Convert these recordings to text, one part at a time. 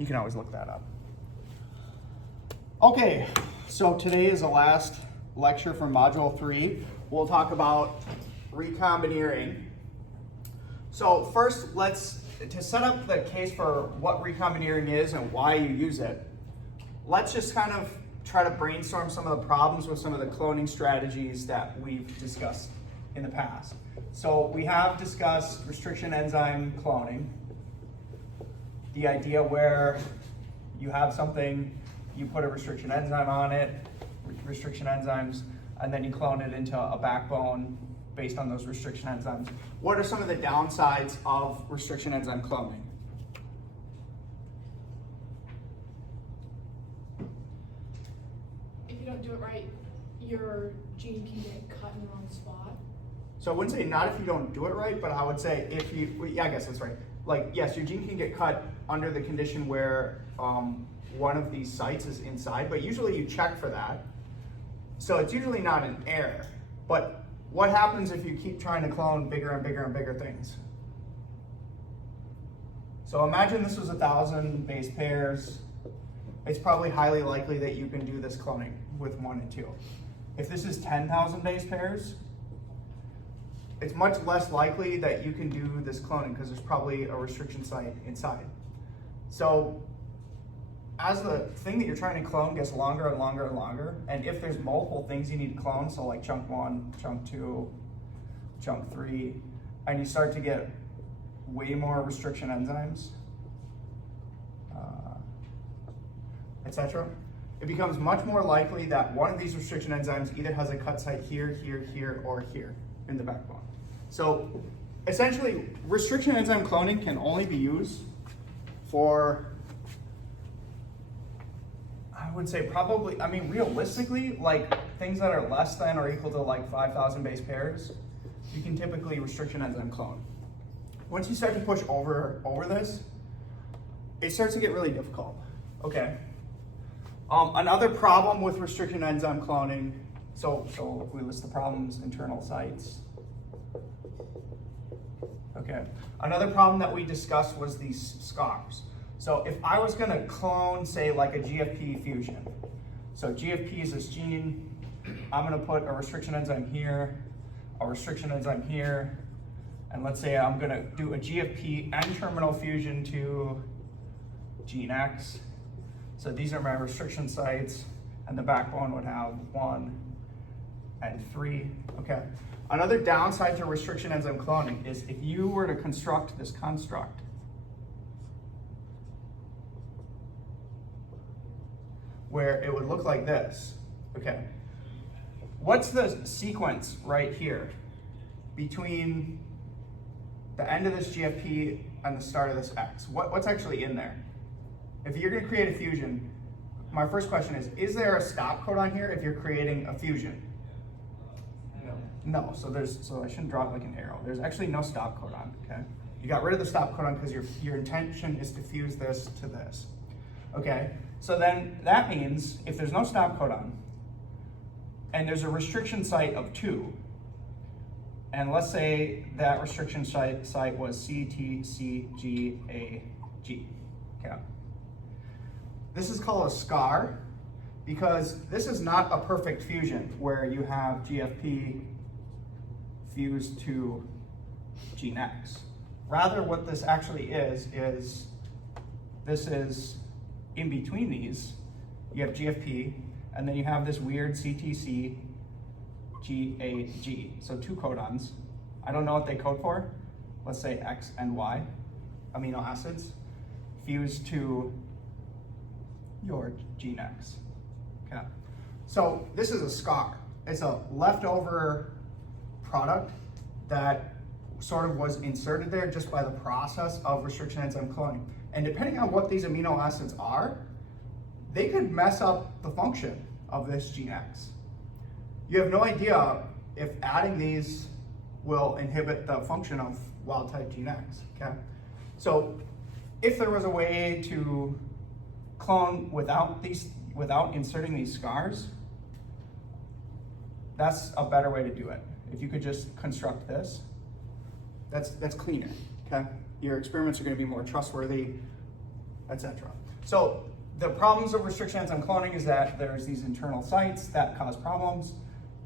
You can always look that up. Okay, so today is the last lecture from Module 3. We'll talk about recombineering. So first, to set up the case for what recombineering is and why you use it, let's just kind of try to brainstorm some of the problems with some of the cloning strategies that we've discussed in the past. So we have discussed restriction enzyme cloning, the idea where you have something, you put a restriction enzyme on it, restriction enzymes, and then you clone it into a backbone based on those restriction enzymes. What are some of the downsides of restriction enzyme cloning? If you don't do it right, your gene can get cut in the wrong spot. So I wouldn't say not if you don't do it right, but I would say if you, well, yeah, I guess that's right. Like, yes, your gene can get cut under the condition where one of these sites is inside, but usually you check for that. So it's usually not an error. But what happens if you keep trying to clone bigger and bigger and bigger things? So imagine this was 1,000 base pairs. It's probably highly likely that you can do this cloning with 1 and 2. If this is 10,000 base pairs, it's much less likely that you can do this cloning because there's probably a restriction site inside. So as the thing that you're trying to clone gets longer and longer and longer, and if there's multiple things you need to clone, so like chunk 1, chunk 2, chunk 3, and you start to get way more restriction enzymes, etc., it becomes much more likely that one of these restriction enzymes either has a cut site here, here, here, or here in the backbone. So essentially, restriction enzyme cloning can only be used for, I would say probably, I mean, realistically, like things that are less than or equal to like 5,000 base pairs, you can typically restriction enzyme clone. Once you start to push over this, it starts to get really difficult. Okay. Another problem with restriction enzyme cloning, so if we list the problems, internal sites. Okay. Another problem that we discussed was these scars. So if I was going to clone, say, like a GFP fusion, so GFP is this gene, I'm going to put a restriction enzyme here, a restriction enzyme here, and let's say I'm going to do a GFP N-terminal fusion to gene X. So these are my restriction sites, and the backbone would have 1 and 3. Okay. Another downside to restriction enzyme cloning is if you were to construct this construct, where it would look like this. Okay. What's the sequence right here between the end of this GFP and the start of this X? What's actually in there? If you're going to create a fusion, my first question is there a stop codon here if you're creating a fusion? No, so I shouldn't draw it like an arrow. There's actually no stop codon, okay? You got rid of the stop codon because your intention is to fuse this to this. Okay, so then that means if there's no stop codon and there's a restriction site of 2, and let's say that restriction site was CTCGAG, okay? This is called a scar because this is not a perfect fusion where you have GFP fused to gene X. Rather, what this actually is this is in between these, you have GFP, and then you have this weird CTC GAG. So 2 codons. I don't know what they code for. Let's say X and Y amino acids fused to your gene X. Okay. So this is a scar. It's a leftover product that sort of was inserted there just by the process of restriction enzyme cloning. And depending on what these amino acids are, they could mess up the function of this gene X. You have no idea if adding these will inhibit the function of wild type gene X, okay? So if there was a way to clone without inserting these scars, that's a better way to do it. If you could just construct this, that's cleaner, okay? Your experiments are going to be more trustworthy, etc. So the problems of restriction enzyme cloning is that there's these internal sites that cause problems,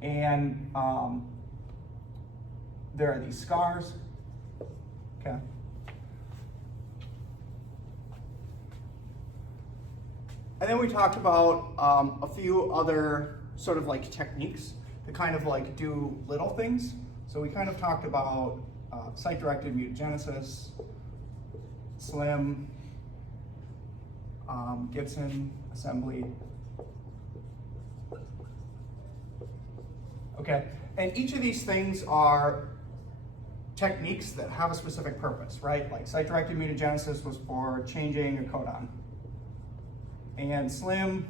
and there are these scars. Okay. And then we talked about a few other sort of like techniques to kind of like do little things. So we kind of talked about site-directed mutagenesis, SLIM, Gibson assembly. Okay, and each of these things are techniques that have a specific purpose, right? Like site-directed mutagenesis was for changing a codon, and SLIM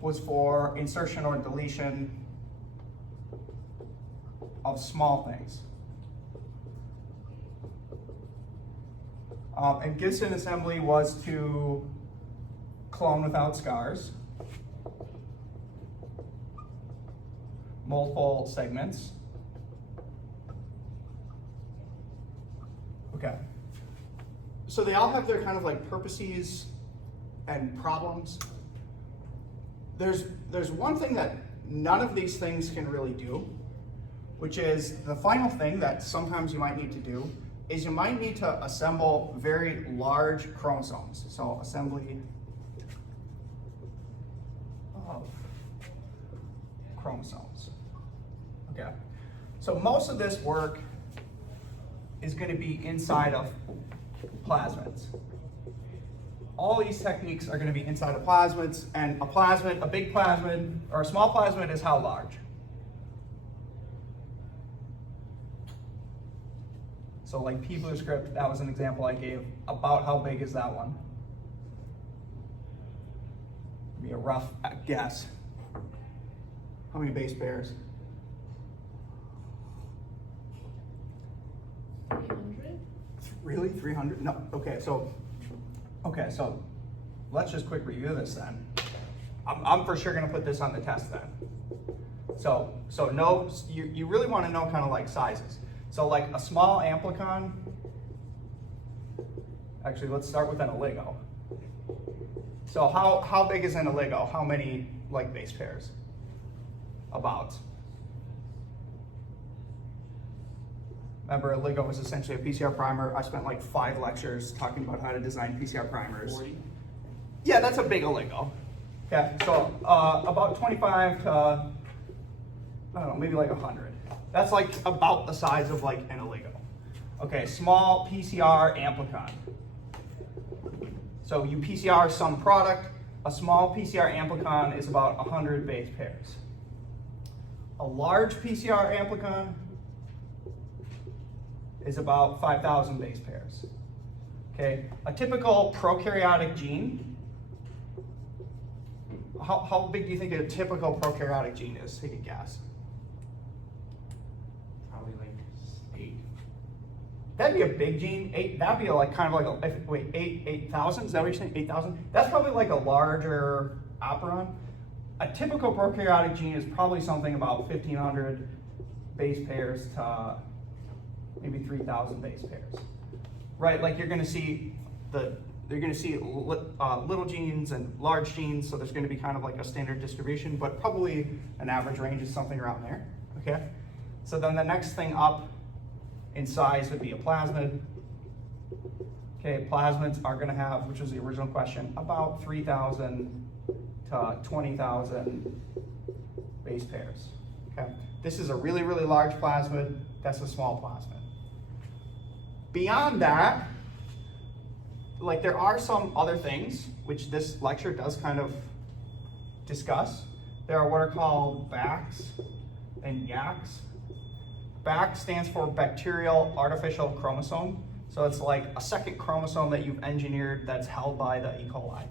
was for insertion or deletion of small things. And Gibson assembly was to clone without scars, multiple segments. Okay. So they all have their kind of like purposes and problems. There's one thing that none of these things can really do, which is the final thing that sometimes you might need to do is you might need to assemble very large chromosomes. So assembly of chromosomes. Okay. So most of this work is going to be inside of plasmids. All these techniques are going to be inside of plasmids, and a plasmid, a big plasmid, or a small plasmid is how large? So like P blue script, that was an example I gave. About how big is that one? Give me a rough guess. How many base pairs? 300? Really, 300? No, okay, so let's just quick review this then. I'm for sure gonna put this on the test then. So no, you really wanna know kind of like sizes. So like a small amplicon, actually let's start with an oligo. So how big is an oligo? How many like base pairs? About. Remember, oligo was essentially a PCR primer. I spent like 5 lectures talking about how to design PCR primers. 40? Yeah, that's a big oligo. Okay, so about 25 to, I don't know, maybe like 100. That's like about the size of like an oligo. Okay, small PCR amplicon. So you PCR some product, a small PCR amplicon is about 100 base pairs. A large PCR amplicon is about 5,000 base pairs. Okay, a typical prokaryotic gene, how big do you think a typical prokaryotic gene is? Take a guess. Probably like 8. That'd be a big gene. 8. That'd be like kind of like a wait 8,000. Is that what you're saying? 8,000. That's probably like a larger operon. A typical prokaryotic gene is probably something about 1,500 base pairs to maybe 3,000 base pairs. Right? Like you're going to see little genes and large genes. So there's going to be kind of like a standard distribution, but probably an average range is something around there. Okay. So then the next thing up in size would be a plasmid. Okay, plasmids are going to have, which was the original question, about 3,000 to 20,000 base pairs. Okay, this is a really, really large plasmid. That's a small plasmid. Beyond that, like there are some other things which this lecture does kind of discuss. There are what are called BACs and YACs. BAC stands for bacterial artificial chromosome. So it's like a second chromosome that you've engineered that's held by the E. coli.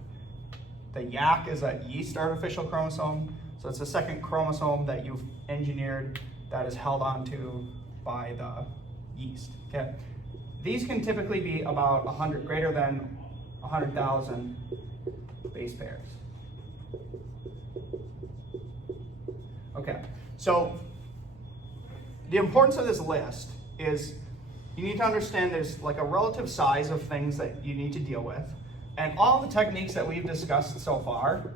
The YAC is a yeast artificial chromosome. So it's a second chromosome that you've engineered that is held onto by the yeast. Okay. These can typically be about 100, greater than 100,000 base pairs. Okay, so the importance of this list is you need to understand there's like a relative size of things that you need to deal with. And all the techniques that we've discussed so far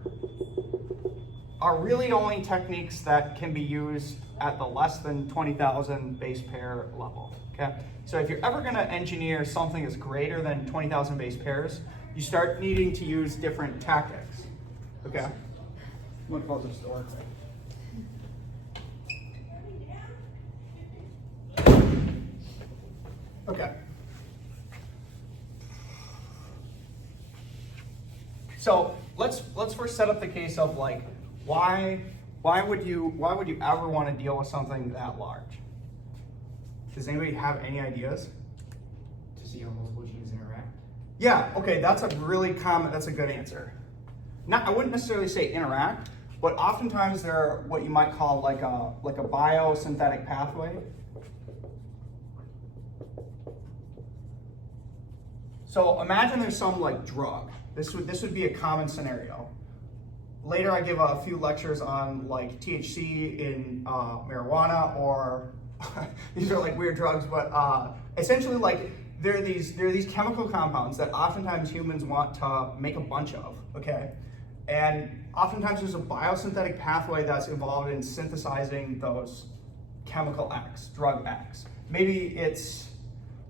are really only techniques that can be used at the less than 20,000 base pair level, okay? So if you're ever gonna engineer something that's greater than 20,000 base pairs, you start needing to use different tactics, okay? I'm gonna close this door. Okay. So let's first set up the case of like why would you ever want to deal with something that large? Does anybody have any ideas? To see how multiple genes interact. Yeah, okay, that's a good answer. I wouldn't necessarily say interact, but oftentimes there are what you might call like a biosynthetic pathway. So imagine there's some like drug. This would be a common scenario. Later I give a few lectures on like THC in marijuana, or these are like weird drugs, but essentially like there are these chemical compounds that oftentimes humans want to make a bunch of, okay? And oftentimes there's a biosynthetic pathway that's involved in synthesizing those chemical X, drug X. Maybe it's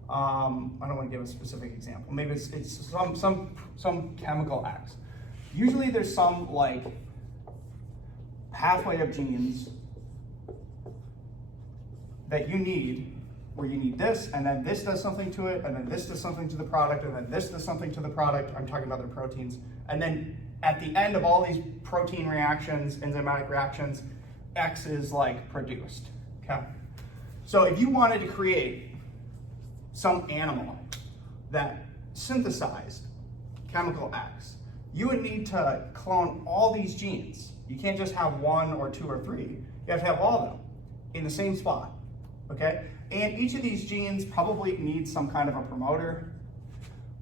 I don't want to give a specific example. Maybe it's some chemical X. Usually there's some like pathway of genes that you need, where you need this, and then this does something to it, and then this does something to the product, and then this does something to the product. I'm talking about the proteins. And then at the end of all these protein reactions, enzymatic reactions, X is like produced, okay? So if you wanted to create some animal that synthesized chemical X, you would need to clone all these genes. You can't just have one or two or three. You have to have all of them in the same spot, okay? And each of these genes probably needs some kind of a promoter,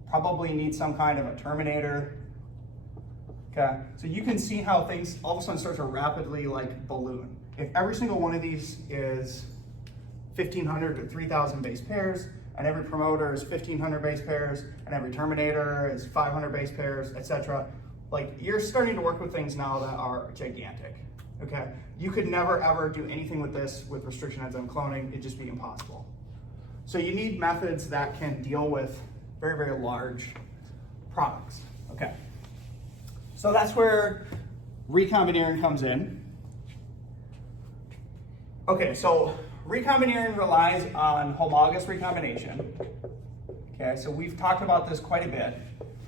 probably needs some kind of a terminator, okay? So you can see how things all of a sudden start to rapidly like balloon. If every single one of these is 1,500 to 3,000 base pairs, and every promoter is 1,500 base pairs, and every terminator is 500 base pairs, etc. Like, you're starting to work with things now that are gigantic, okay? You could never ever do anything with this with restriction enzyme cloning. It'd just be impossible. So you need methods that can deal with very, very large products, okay? So that's where recombinating comes in. Okay, so recombinating relies on homologous recombination. Okay, so we've talked about this quite a bit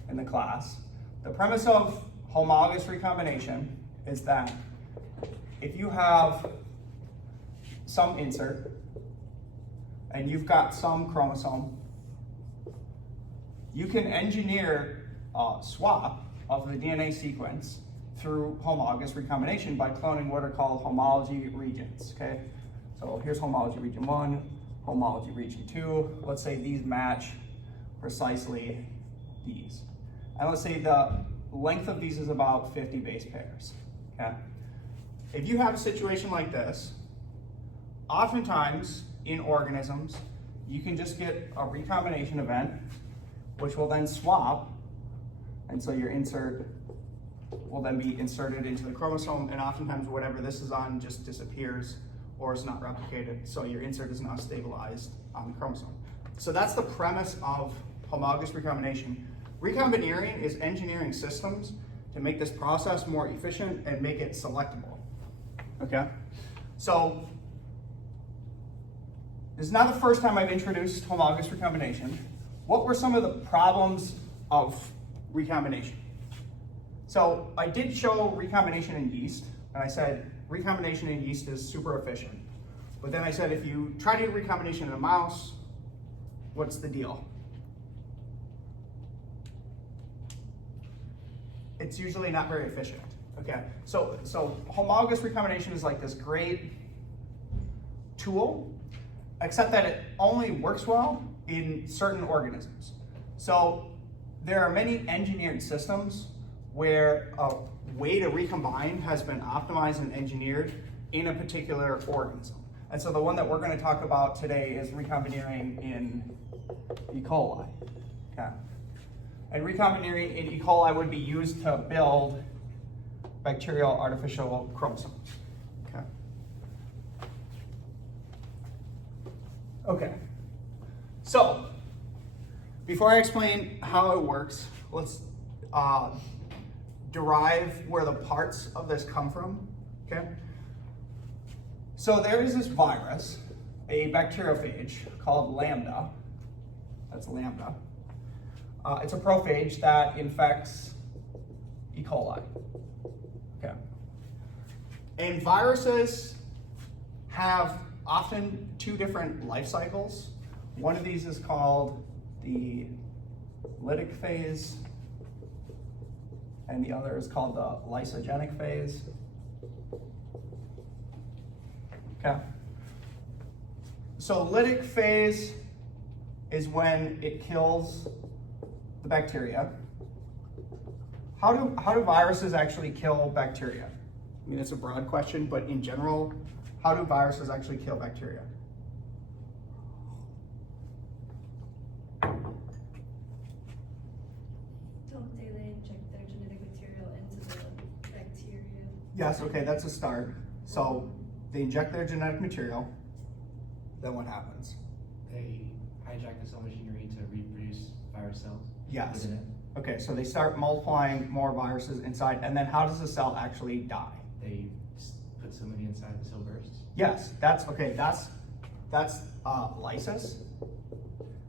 in the class. The premise of homologous recombination is that if you have some insert and you've got some chromosome, you can engineer a swap of the DNA sequence through homologous recombination by cloning what are called homology regions, okay? So here's homology region 1, homology region 2. Let's say these match precisely these. And let's say the length of these is about 50 base pairs, okay? If you have a situation like this, oftentimes in organisms, you can just get a recombination event, which will then swap, and so your insert will then be inserted into the chromosome, and oftentimes whatever this is on just disappears or is not replicated, so your insert is now stabilized on the chromosome. So that's the premise of homologous recombination. Recombineering is engineering systems to make this process more efficient and make it selectable, okay? So this is not the first time I've introduced homologous recombination. What were some of the problems of recombination? So I did show recombination in yeast, and I said recombination in yeast is super efficient. But then I said if you try to do recombination in a mouse, what's the deal? It's usually not very efficient, okay? So homologous recombination is like this great tool, except that it only works well in certain organisms. So there are many engineered systems where a way to recombine has been optimized and engineered in a particular organism. And so the one that we're going to talk about today is recombineering in E. coli. Okay. And recombinating in E. coli would be used to build bacterial artificial chromosomes. Okay. Okay. So, before I explain how it works, let's derive where the parts of this come from. Okay. So there is this virus, a bacteriophage called lambda. That's lambda. It's a prophage that infects E. coli. Okay. And viruses have often two different life cycles. One of these is called the lytic phase, and the other is called the lysogenic phase. Okay. So lytic phase is when it kills the bacteria. How do viruses actually kill bacteria? I mean, it's a broad question, but in general, how do viruses actually kill bacteria? Don't they inject their genetic material into the bacteria? Yes, okay, that's a start. So they inject their genetic material, then what happens? They hijack the cell machinery to reproduce virus cells Yes. within it. Okay, so they start multiplying more viruses inside, and then how does the cell actually die? They put so many inside the cell bursts. Yes, that's okay. That's lysis,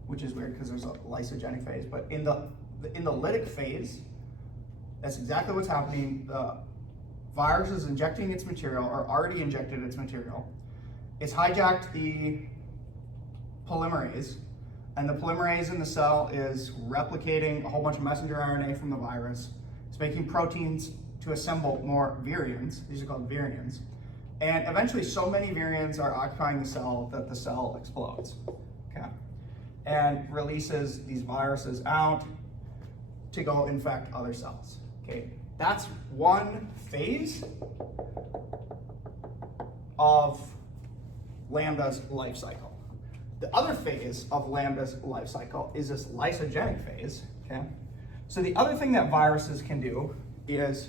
which is weird because there's a lysogenic phase. But in the lytic phase, that's exactly what's happening. The virus is injecting its material, or already injected its material. It's hijacked the polymerase, and the polymerase in the cell is replicating a whole bunch of messenger RNA from the virus. It's making proteins to assemble more virions. These are called virions. And eventually so many virions are occupying the cell that the cell explodes, okay? And releases these viruses out to go infect other cells, okay? That's one phase of lambda's life cycle. The other phase of lambda's life cycle is this lysogenic phase, okay? So the other thing that viruses can do is,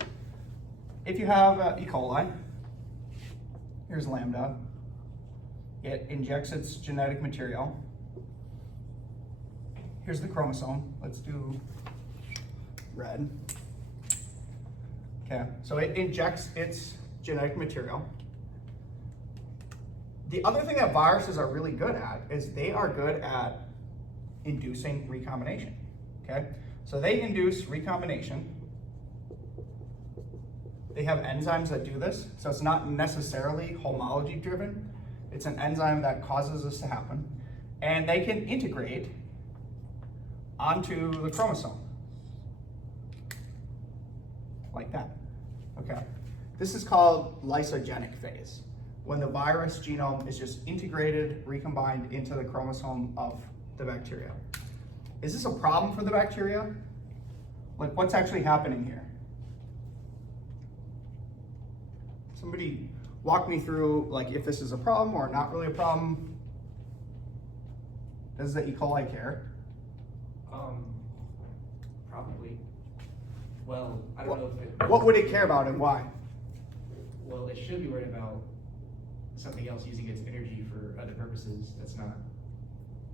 if you have E. coli, here's lambda, it injects its genetic material. Here's the chromosome, let's do red. Okay, so it injects its genetic material. The other thing that viruses are really good at is they are good at inducing recombination, okay? So they induce recombination. They have enzymes that do this, so it's not necessarily homology driven. It's an enzyme that causes this to happen. And they can integrate onto the chromosome, like that, okay? This is called lysogenic phase, when the virus genome is just integrated, recombined into the chromosome of the bacteria. Is this a problem for the bacteria? Like, what's actually happening here? Somebody walk me through, like, if this is a problem or not really a problem. Does the E. coli care? Probably. Well, I don't know if it. What would it care about and why? Well, it should be worried about something else using its energy for other purposes. That's not.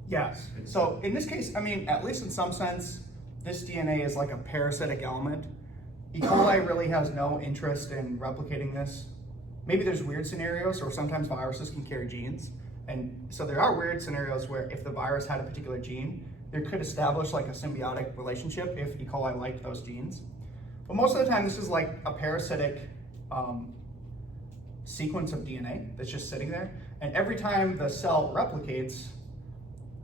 Yes. So in this case, I mean, at least in some sense, this DNA is like a parasitic element. E. coli really has no interest in replicating this. Maybe there's weird scenarios where sometimes viruses can carry genes. And so there are weird scenarios where if the virus had a particular gene, there could establish like a symbiotic relationship if E. coli liked those genes. But most of the time, this is like a parasitic sequence of DNA that's just sitting there. And every time the cell replicates,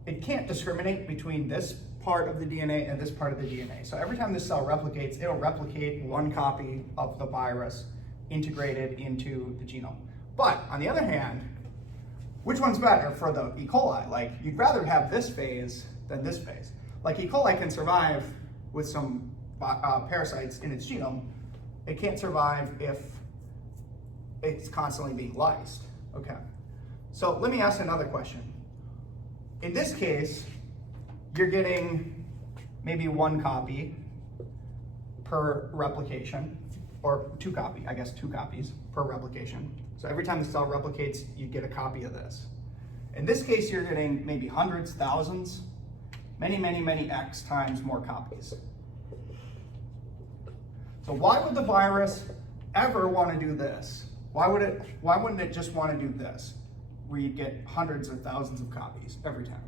it can't discriminate between this part of the DNA and this part of the DNA. So every time this cell replicates, it'll replicate one copy of the virus integrated into the genome. But on the other hand, which one's better for the E. coli? Like, you'd rather have this phase than this phase. Like, E. coli can survive with some parasites in its genome. It can't survive if it's constantly being lysed. Okay. So let me ask another question. In this case, you're getting maybe 1 copy per replication, or 2 copies per replication. So every time the cell replicates, you get a copy of this. In this case, you're getting maybe hundreds, thousands, many X times more copies. So why would the virus ever want to do this? Why wouldn't it just want to do this, where you get hundreds or thousands of copies every time?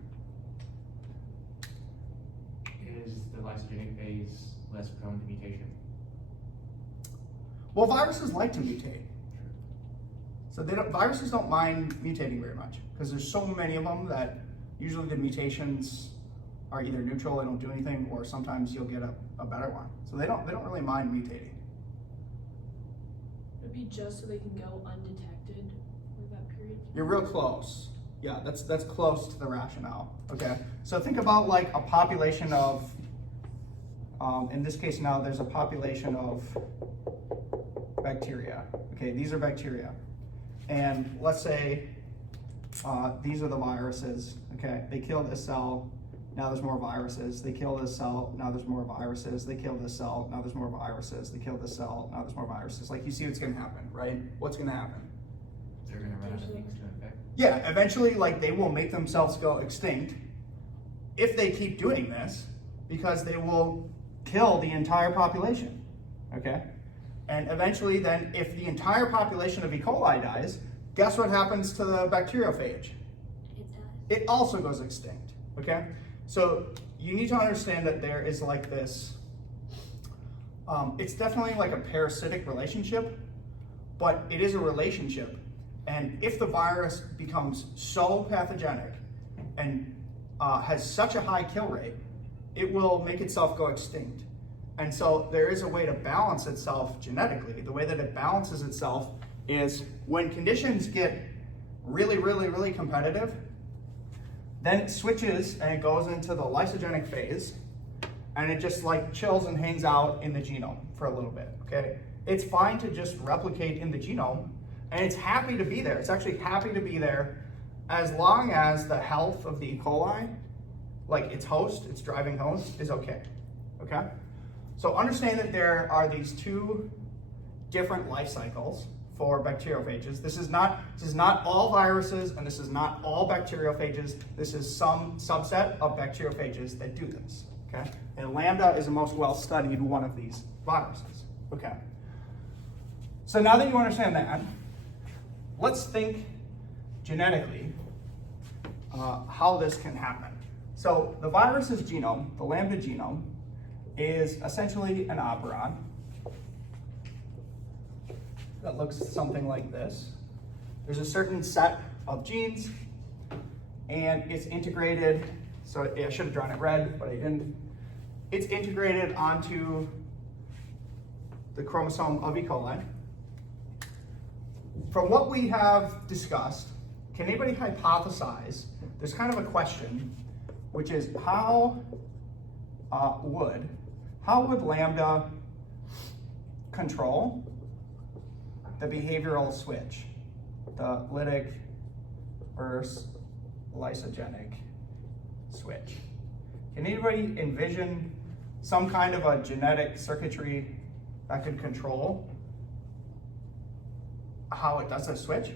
Is the lysogenic phase less prone to mutation? Well, viruses like to mutate. So viruses don't mind mutating very much, because there's so many of them that usually the mutations are either neutral, they don't do anything, or sometimes you'll get a better one. So they don't really mind mutating. It'd be just so they can go undetected for that period. You're real close. Yeah, that's close to the rationale. Okay, so think about like a population of, in this case now there's a population of bacteria. Okay, these are bacteria. And let's say these are the viruses. Okay, they kill this cell, now there's more viruses. They kill this cell, now there's more viruses. They kill this cell, now there's more viruses. They kill this cell, now there's more viruses. Like, you see what's gonna happen, right? What's gonna happen? They're gonna run out of things to infect. Yeah, eventually, like, they will make themselves go extinct if they keep doing this, because they will kill the entire population, okay? And eventually then, if the entire population of E. coli dies, guess what happens to the bacteriophage? It does. It also goes extinct, okay? So you need to understand that there is like this, it's definitely like a parasitic relationship, but it is a relationship. And if the virus becomes so pathogenic and has such a high kill rate, it will make itself go extinct. And so there is a way to balance itself genetically. The way that it balances itself is when conditions get really competitive, then it switches and it goes into the lysogenic phase, and it just like chills and hangs out in the genome for a little bit, okay? It's fine to just replicate in the genome, and it's happy to be there. It's actually happy to be there as long as the health of the E. coli, like its host, its driving host, is okay, okay? So understand that there are these 2 different life cycles for bacteriophages. This is not all viruses, and this is not all bacteriophages. This is some subset of bacteriophages that do this, okay? And lambda is the most well-studied one of these viruses, okay? So now that you understand that, let's think genetically how this can happen. So the virus's genome, the lambda genome, is essentially an operon that looks something like this. There's a certain set of genes, and it's integrated, so I should have drawn it red, but I didn't. It's integrated onto the chromosome of E. coli. From what we have discussed, can anybody hypothesize, there's kind of a question, which is how would lambda control the behavioral switch, the lytic versus lysogenic switch? Can anybody envision some kind of a genetic circuitry that could control how it does a switch?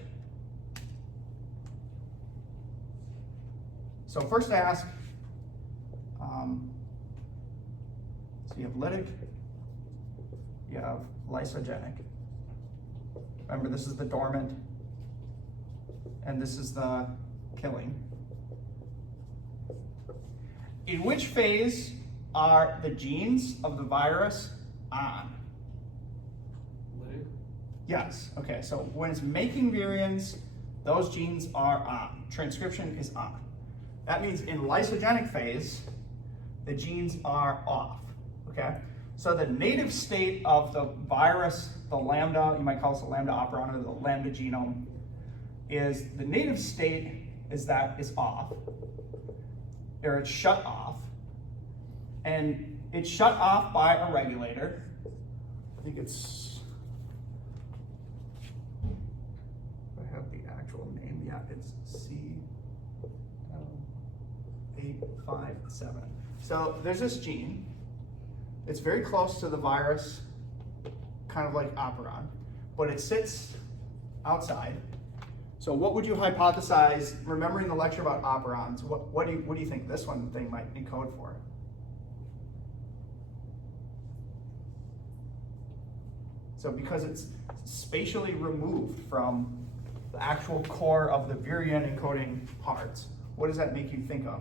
So first I ask, so you have lytic, you have lysogenic. Remember, this is the dormant, and this is the killing. In which phase are the genes of the virus on? Lytic? Yes, okay, so when it's making virions, those genes are on. Transcription is on. That means in lysogenic phase, the genes are off, okay? So the native state of the virus, the lambda, you might call this the lambda operon or the lambda genome, is the native state is that it's off, or it's shut off, and it's shut off by a regulator. I think it's, I have the actual name, yeah, it's C857. So there's this gene. It's very close to the virus, kind of like operon, but it sits outside. So what would you hypothesize, remembering the lecture about operons, what do you think this one thing might encode for? So because it's spatially removed from the actual core of the virion encoding parts, what does that make you think of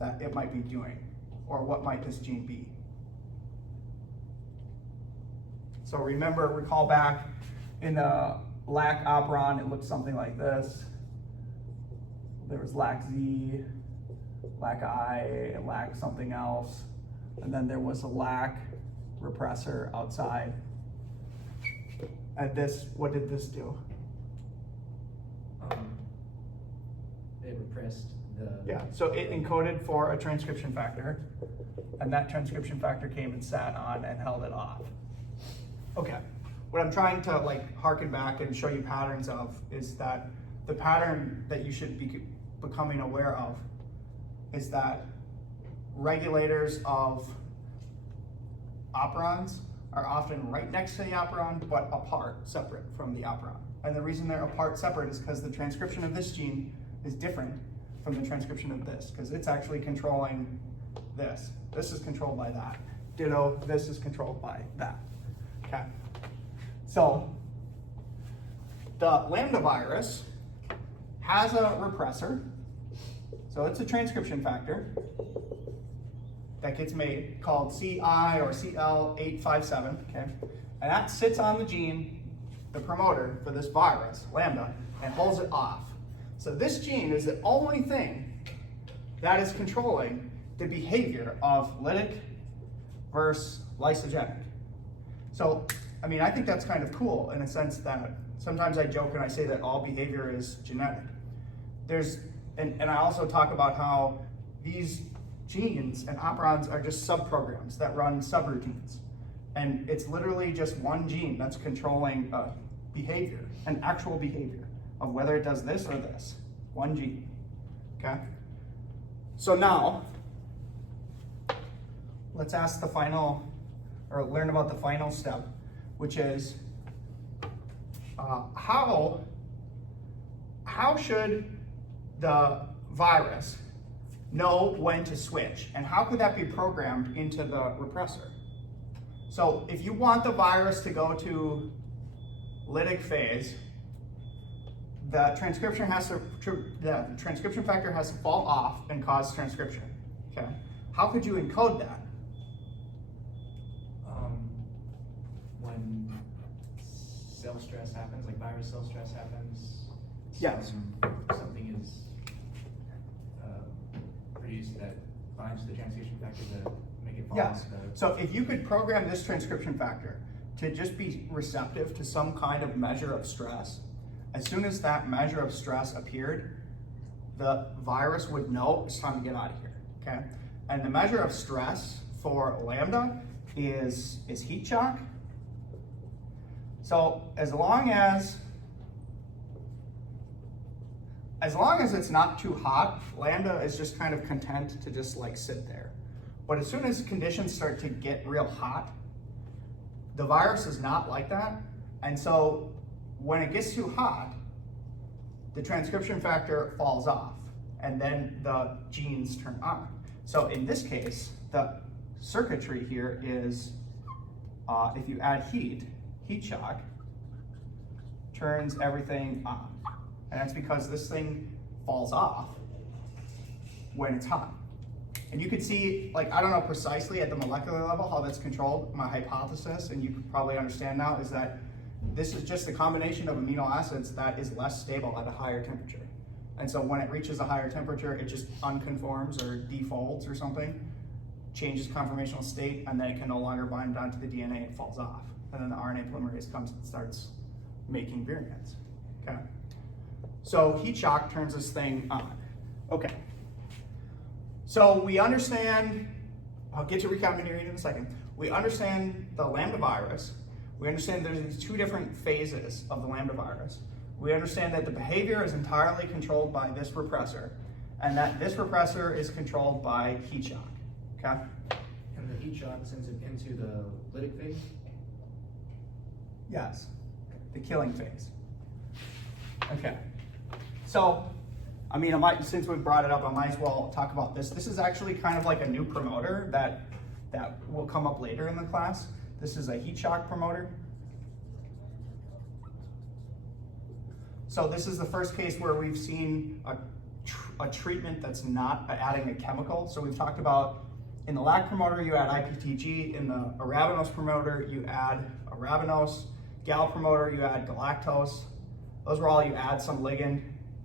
that it might be doing? Or what might this gene be? So recall back in the lac operon, it looked something like this. There was lac Z, lac I, lac something else, and then there was a lac repressor outside. And this, what did this do? It repressed the... Yeah, so it encoded for a transcription factor, and that transcription factor came and sat on and held it off. Okay, what I'm trying to like harken back and show you patterns of is that the pattern that you should be becoming aware of is that regulators of operons are often right next to the operon, but apart, separate from the operon. And the reason they're apart, separate, is because the transcription of this gene is different from the transcription of this, because it's actually controlling this. This is controlled by that. Ditto, this is controlled by that. Okay. So the lambda virus has a repressor. So it's a transcription factor that gets made called CI or CL857, okay? And that sits on the gene, the promoter for this virus, lambda, and holds it off. So this gene is the only thing that is controlling the behavior of lytic versus lysogenic. So, I mean, I think that's kind of cool in a sense that sometimes I joke and I say that all behavior is genetic. And I also talk about how these genes and operons are just subprograms that run subroutines. And it's literally just one gene that's controlling behavior, an actual behavior of whether it does this or this. One gene, okay? So now, let's ask the final, or learn about the final step, which is how should the virus know when to switch, and how could that be programmed into the repressor? So if you want the virus to go to lytic phase, the transcription factor has to fall off and cause transcription. Okay, how could you encode that? When cell stress happens, like virus cell stress happens, Yes. something is produced that binds to the transcription factor to make it fall Yes. off the... So if you could program this transcription factor to just be receptive to some kind of measure of stress, as soon as that measure of stress appeared, the virus would know it's time to get out of here, okay? And the measure of stress for lambda is heat shock. So as long as it's not too hot, lambda is just kind of content to just like sit there. But as soon as conditions start to get real hot, the virus is not like that. And so when it gets too hot, the transcription factor falls off and then the genes turn on. So in this case, the circuitry here is, if you add heat shock turns everything on. And that's because this thing falls off when it's hot. And you can see, like, I don't know precisely at the molecular level how that's controlled. My hypothesis, and you can probably understand now, is that this is just a combination of amino acids that is less stable at a higher temperature. And so when it reaches a higher temperature, it just unconforms or defolds or something, changes conformational state, and then it can no longer bind onto the DNA and falls off. And then the RNA polymerase comes and starts making virions, okay? So heat shock turns this thing on. Okay. So we understand, I'll get to recombinating in a second. We understand the lambda virus. We understand there's these two different phases of the lambda virus. We understand that the behavior is entirely controlled by this repressor. and that this repressor is controlled by heat shock, okay? And the heat shock sends it into the lytic phase? Yes, the killing phase. Okay, so, I mean, since we brought it up, I might as well talk about this. This is actually kind of like a new promoter that will come up later in the class. This is a heat shock promoter. So this is the first case where we've seen a treatment that's not adding a chemical. So we've talked about in the lac promoter, you add IPTG. In the arabinose promoter, you add arabinose. Gal promoter, you add galactose. Those are all you add some ligand,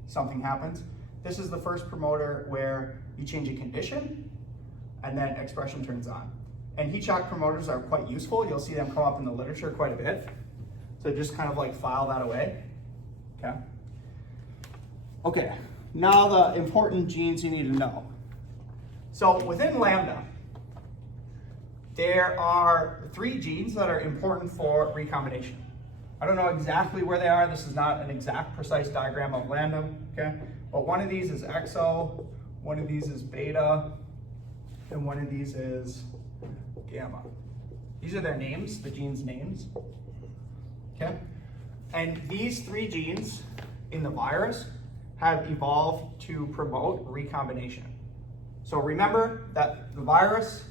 something happens. This is the first promoter where you change a condition and then expression turns on. And heat shock promoters are quite useful. You'll see them come up in the literature quite a bit. So just kind of like file that away. Okay. Okay, now the important genes you need to know. So within lambda, there are 3 genes that are important for recombination. I don't know exactly where they are. This is not an exact precise diagram of lambda, okay? But one of these is exo, one of these is beta, and one of these is gamma. These are their names, the genes' names, okay? And these 3 genes in the virus have evolved to promote recombination. So remember that the virus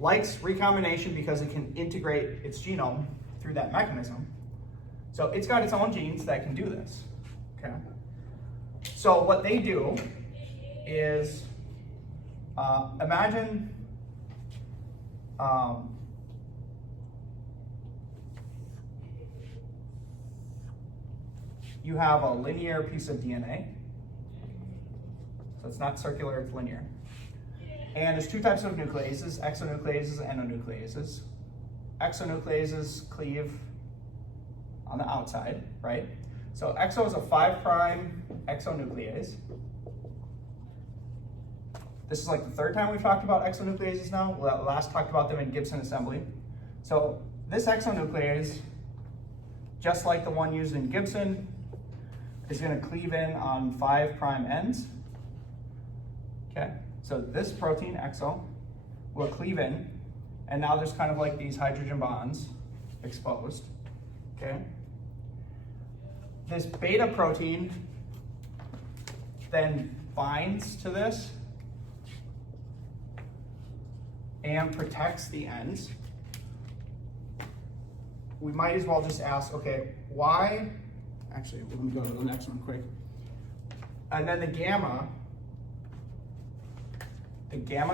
likes recombination because it can integrate its genome through that mechanism. So it's got its own genes that can do this, okay? So what they do is, imagine you have a linear piece of DNA. So it's not circular, it's linear. And there's 2 types of nucleases, exonucleases and endonucleases. Exonucleases cleave on the outside, right? So exo is a 5' exonuclease. This is like the 3rd time we've talked about exonucleases now. We last talked about them in Gibson assembly. So this exonuclease, just like the one used in Gibson, is going to cleave in on 5' ends. Okay, so this protein, exo, will cleave in, and now there's kind of like these hydrogen bonds exposed. Okay. This beta protein then binds to this and protects the ends. We might as well just ask, okay, why? Actually, let me go to the next one quick. And then the gamma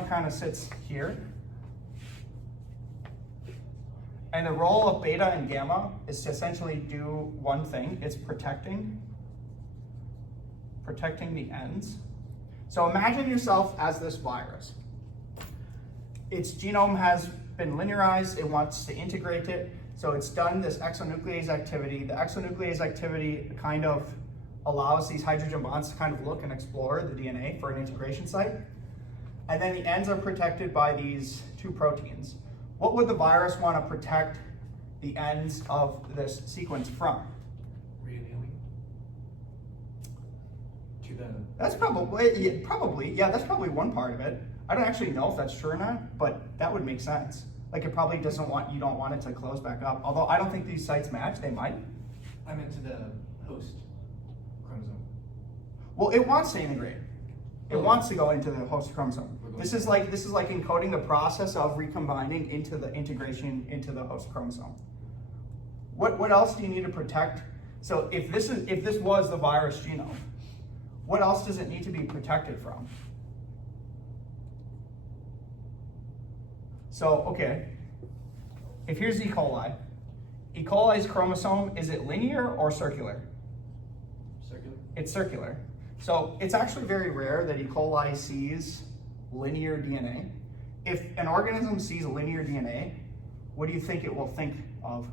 kind of sits here. And the role of beta and gamma is to essentially do one thing. It's protecting the ends. So imagine yourself as this virus. Its genome has been linearized. It wants to integrate it. So it's done this exonuclease activity. The exonuclease activity kind of allows these hydrogen bonds to kind of look and explore the DNA for an integration site. And then the ends are protected by these 2 proteins. What would the virus want to protect the ends of this sequence from? Reannealing to the... That's probably, that's probably one part of it. I don't actually know if that's true or not, but that would make sense. Like, it probably you don't want it to close back up. Although I don't think these sites match, they might. I'm into the host chromosome. Well, it wants to integrate. It wants to go into the host chromosome. This is like encoding the process of recombining into the integration into the host chromosome. What else do you need to protect? So if this was the virus genome, what else does it need to be protected from? So, okay, if here's E. coli. E. coli's chromosome, is it linear or circular? Circular. It's circular. So it's actually very rare that E. coli sees linear DNA. If an organism sees linear DNA, what do you think it will think of?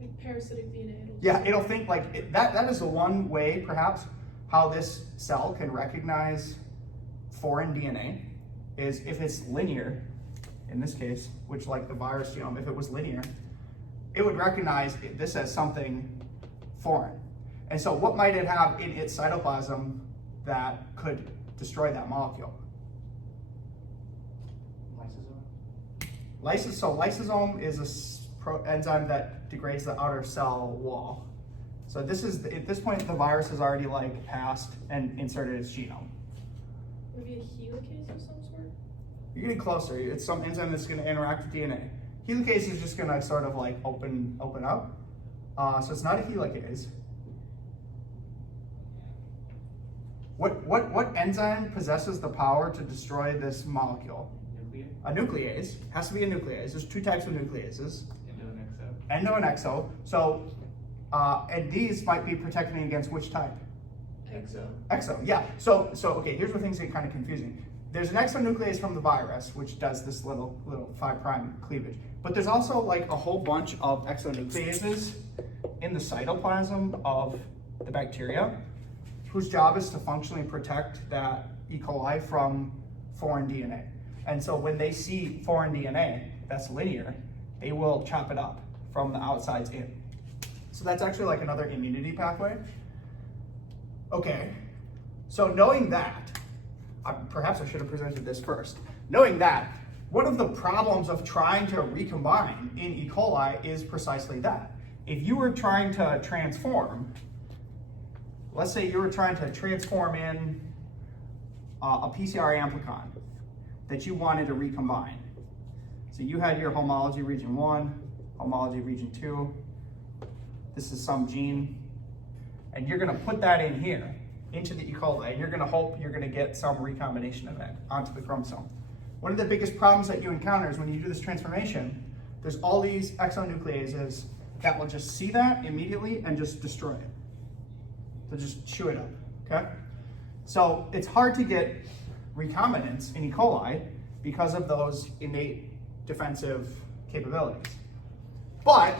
Like parasitic DNA. It'll think like, that is the one way, perhaps, how this cell can recognize foreign DNA, is if it's linear, in this case, which like the virus genome, if it was linear, it would recognize this as something foreign. And so what might it have in its cytoplasm that could destroy that molecule. Lysosome is a enzyme that degrades the outer cell wall. So this is, at this point, the virus has already like passed and inserted its genome. Would it be a helicase of some sort? You're getting closer. It's some enzyme that's going to interact with DNA. Helicase is just going to sort of like open up. So it's not a helicase. What enzyme possesses the power to destroy this molecule? Nuclear? A nuclease. Has to be a nuclease. There's two types of nucleases. Endo and exo. Endo and exo. So, and these might be protecting against which type? Exo. Exo, yeah. So okay, here's where things get kind of confusing. There's an exonuclease from the virus, which does this little 5' cleavage. But there's also like a whole bunch of exonucleases in the cytoplasm of the bacteria, whose job is to functionally protect that E. coli from foreign DNA. And so when they see foreign DNA that's linear, they will chop it up from the outsides in. So that's actually like another immunity pathway. Okay, so knowing that, perhaps I should have presented this first. Knowing that, one of the problems of trying to recombine in E. coli is precisely that. If you were trying to transform, let's say you were trying to transform in a PCR amplicon that you wanted to recombine. So you had your homology region 1, homology region 2. This is some gene. And you're going to put that in here, into the E. coli, and you're going to hope you're going to get some recombination event onto the chromosome. One of the biggest problems that you encounter is when you do this transformation, there's all these exonucleases that will just see that immediately and just destroy it. They'll just chew it up, okay? So it's hard to get recombinants in E. coli because of those innate defensive capabilities. But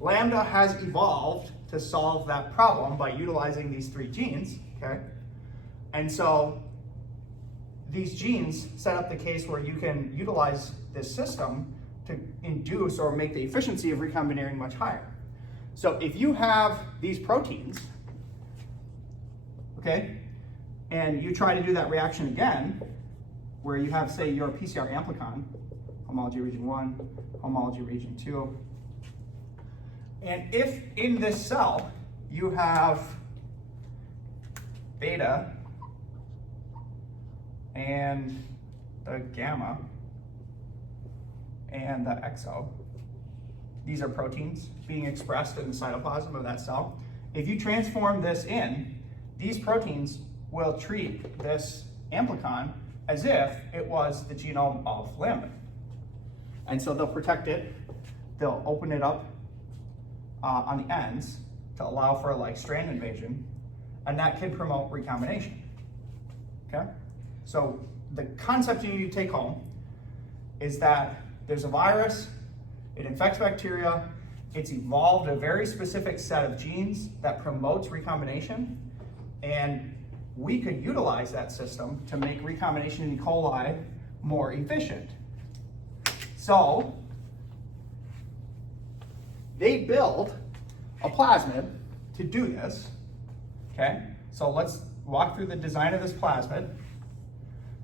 Lambda has evolved to solve that problem by utilizing these 3 genes, okay? And so these genes set up the case where you can utilize this system to induce or make the efficiency of recombineering much higher. So if you have these proteins, okay, and you try to do that reaction again, where you have, say, your PCR amplicon, homology region 1, homology region 2, and if in this cell you have beta and the gamma and the exo, these are proteins being expressed in the cytoplasm of that cell. If you transform this in, these proteins will treat this amplicon as if it was the genome of Lambda. And so they'll protect it, they'll open it up on the ends to allow for like strand invasion, and that can promote recombination, okay? So the concept you need to take home is that there's a virus, it infects bacteria, it's evolved a very specific set of genes that promotes recombination, and we could utilize that system to make recombination in E. coli more efficient. So they build a plasmid to do this, okay? So let's walk through the design of this plasmid.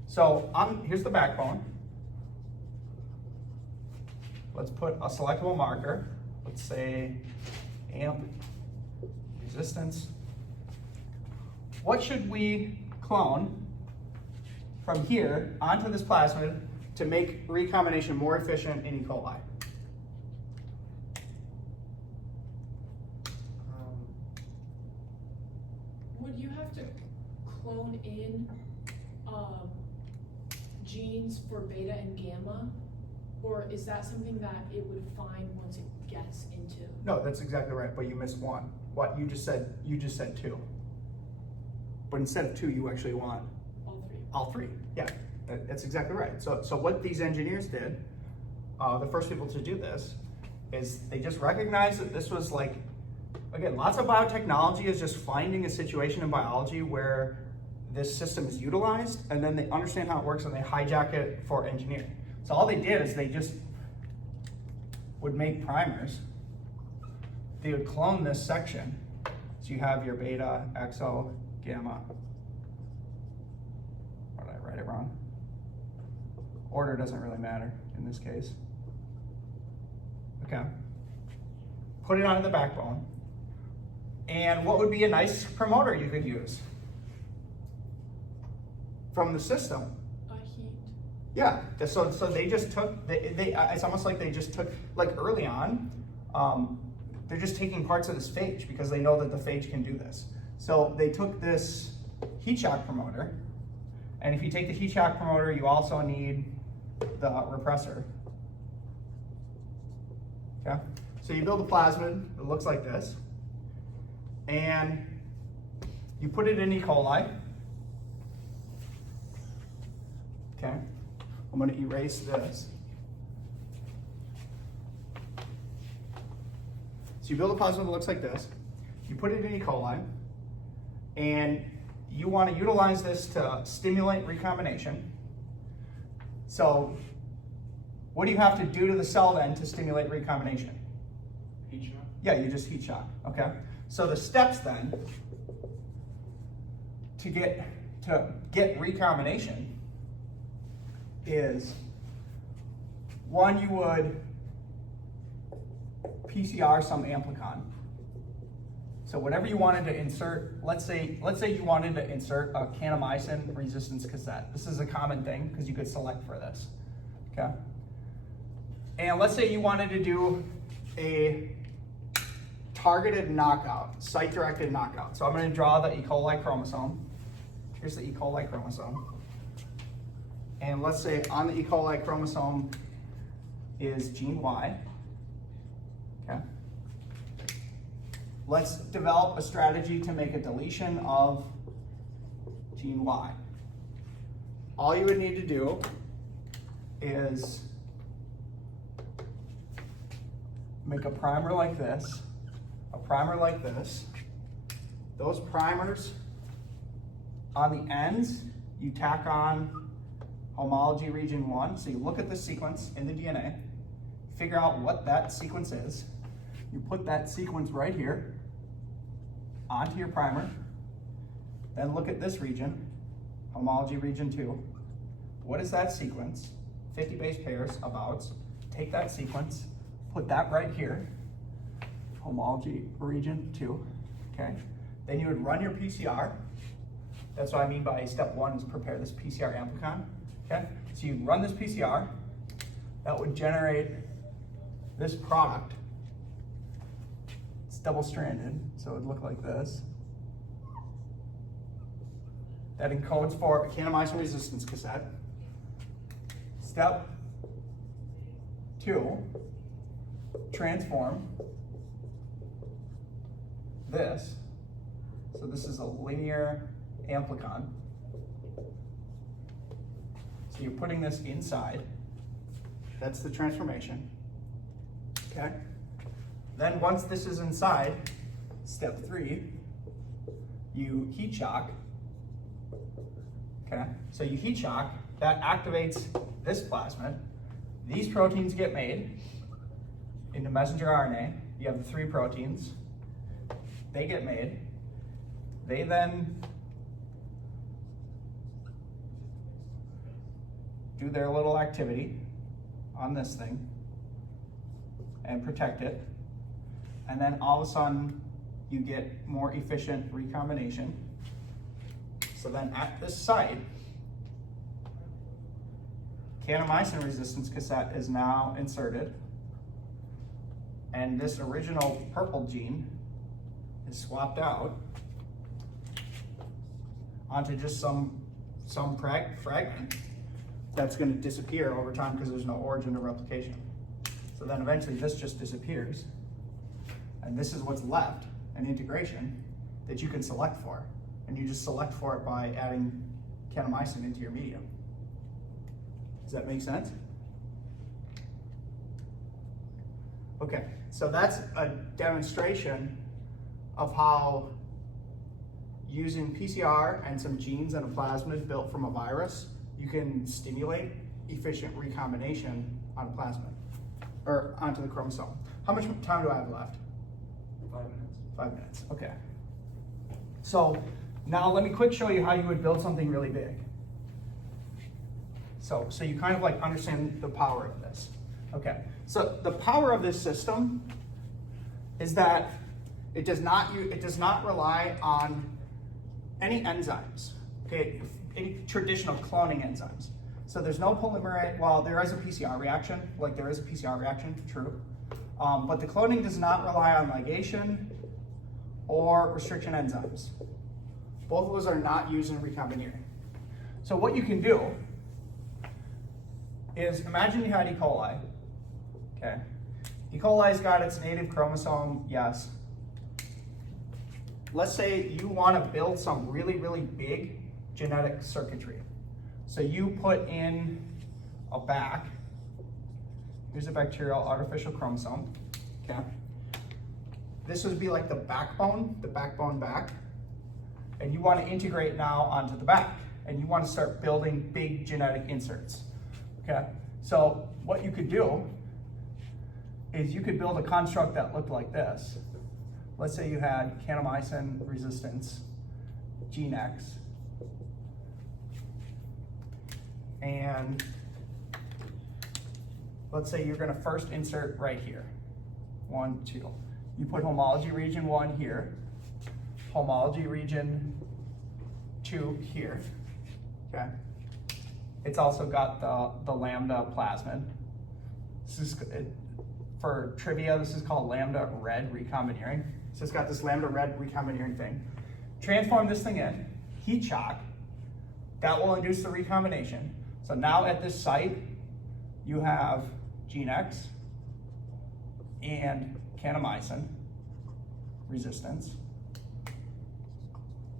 So here's the backbone. Let's put a selectable marker. Let's say AMP resistance. What should we clone from here onto this plasmid to make recombination more efficient in E. coli? Would you have to clone in genes for beta and gamma? Or is that something that it would find once it gets into? No, that's exactly right, but you missed one. What you just said 2. But instead of 2, you actually want All 3. all 3. Yeah, that's exactly right. So what these engineers did, the first people to do this, is they just recognized that this was like, again, lots of biotechnology is just finding a situation in biology where this system is utilized, and then they understand how it works and they hijack it for engineering. So all they did is they just would make primers. They would clone this section. So you have your beta, exo, gamma, write it wrong. Order doesn't really matter in this case. Okay. Put it onto the backbone. And what would be a nice promoter you could use from the system? A heat. Yeah, so they just took, it's almost like they just took, like early on, they're just taking parts of this phage because they know that the phage can do this. So they took this heat shock promoter, and if you take the heat shock promoter, you also need the repressor. Okay, so you build a plasmid that looks like this, and you put it in E. coli. Okay, I'm going to erase this. So you build a plasmid that looks like this, you put it in E. coli, and you want to utilize this to stimulate recombination. So what do you have to do to the cell then to stimulate recombination? Heat shock? Yeah, you just heat shock, okay? So the steps then to get recombination is, one, you would PCR some amplicon. So whatever you wanted to insert, let's say you wanted to insert a kanamycin resistance cassette. This is a common thing because you could select for this, okay? And let's say you wanted to do a targeted knockout, site-directed knockout. So I'm going to draw the E. coli chromosome. Here's the E. coli chromosome. And let's say on the E. coli chromosome is gene Y. Okay. Let's develop a strategy to make a deletion of gene Y. All you would need to do is make a primer like this, a primer like this. Those primers, on the ends, you tack on homology region 1. So you look at the sequence in the DNA, figure out what that sequence is. You put that sequence right here onto your primer. Then look at this region, homology region 2. What is that sequence? 50 base pairs, abouts. Take that sequence, put that right here, homology region 2, okay? Then you would run your PCR. That's what I mean by step 1 is prepare this PCR amplicon, okay? So you run this PCR, that would generate this product. It's double-stranded, so it would look like this. That encodes for a kanamycin resistance cassette. Step 2, transform this. So this is a linear amplicon. So you're putting this inside. That's the transformation. Okay? Then once this is inside, step 3, you heat shock. Okay? So you heat shock, that activates this plasmid. These proteins get made into messenger RNA. You have the 3 proteins. They get made. They then do their little activity on this thing and protect it. And then all of a sudden, you get more efficient recombination. So then at this site, kanamycin resistance cassette is now inserted. And this original purple gene is swapped out onto just some fragment that's going to disappear over time because there's no origin of replication. So then eventually this just disappears. And this is what's left, an integration that you can select for. And you just select for it by adding kanamycin into your medium. Does that make sense? Okay, so that's a demonstration of how using PCR and some genes and a plasmid built from a virus, you can stimulate efficient recombination on a plasmid, or onto the chromosome. How much time do I have left? 5 minutes. 5 minutes, okay. So now let me quick show you how you would build something really big. So you kind of like understand the power of this. Okay, so the power of this system is that it does not rely on any enzymes, okay, any traditional cloning enzymes. So there's no polymerase, well, there is a PCR reaction, true. But the cloning does not rely on ligation or restriction enzymes. Both of those are not used in recombineering. So what you can do is imagine you had E. coli, okay? E. coli's got its native chromosome, yes. Let's say you want to build some really, really big genetic circuitry. So you put in a back, here's a bacterial artificial chromosome, okay? This would be like the backbone back, and you want to integrate now onto the back, and you want to start building big genetic inserts, okay? So what you could do is you could build a construct that looked like this. Let's say you had kanamycin resistance, gene X, and let's say you're going to first insert right here, 1, 2. You put homology region 1 here, homology region 2 here, okay? It's also got the lambda plasmid. This is, for trivia, this is called lambda red recombinating. So it's got this lambda red recombinating thing. Transform this thing in, heat shock, that will induce the recombination. So now at this site, you have gene X and kanamycin resistance,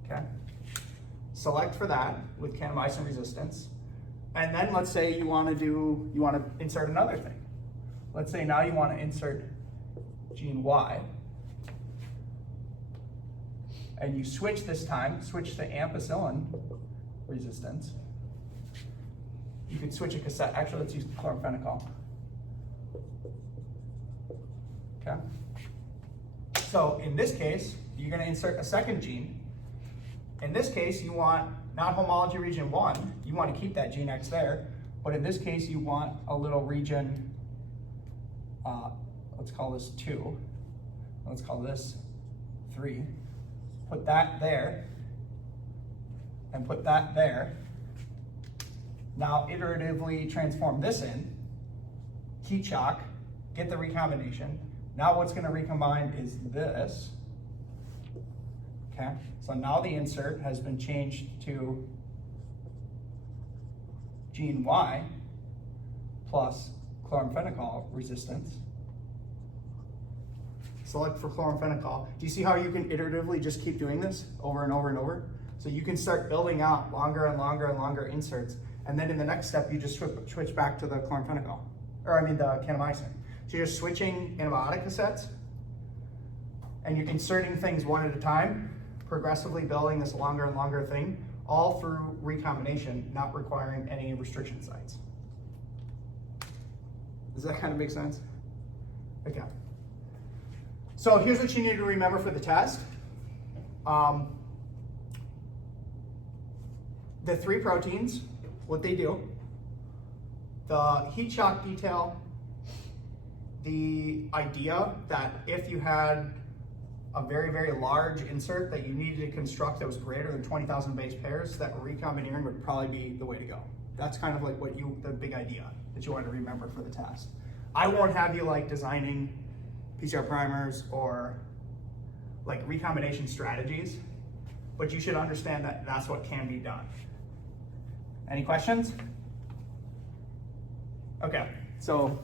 okay? Select for that with kanamycin resistance. And then let's say you want to insert another thing. Let's say now you want to insert gene Y. And you switch this time, switch to ampicillin resistance. You could switch a cassette, actually let's use chloramphenicol. Okay. So in this case, you're going to insert a second gene. In this case, you want not homology region 1, you want to keep that gene X there, but in this case, you want a little region, let's call this 2, let's call this 3. Put that there, and put that there. Now iteratively transform this in, heat shock, get the recombination. Now what's going to recombine is this. Okay, so now the insert has been changed to gene Y plus chloramphenicol resistance. Select for chloramphenicol. Do you see how you can iteratively just keep doing this over and over and over? So you can start building out longer and longer and longer inserts, and then in the next step you just switch back to the chloramphenicol, or I mean the kanamycin. So you're just switching antibiotic cassettes, and you're inserting things one at a time, progressively building this longer and longer thing, all through recombination, not requiring any restriction sites. Does that kind of make sense? Okay. So here's what you need to remember for the test. The 3 proteins, what they do, the heat shock detail, the idea that if you had a very, very large insert that you needed to construct that was greater than 20,000 base pairs, that recombineering would probably be the way to go. That's kind of like the big idea that you want to remember for the test. I won't have you like designing PCR primers or like recombination strategies, but you should understand that that's what can be done. Any questions? Okay, so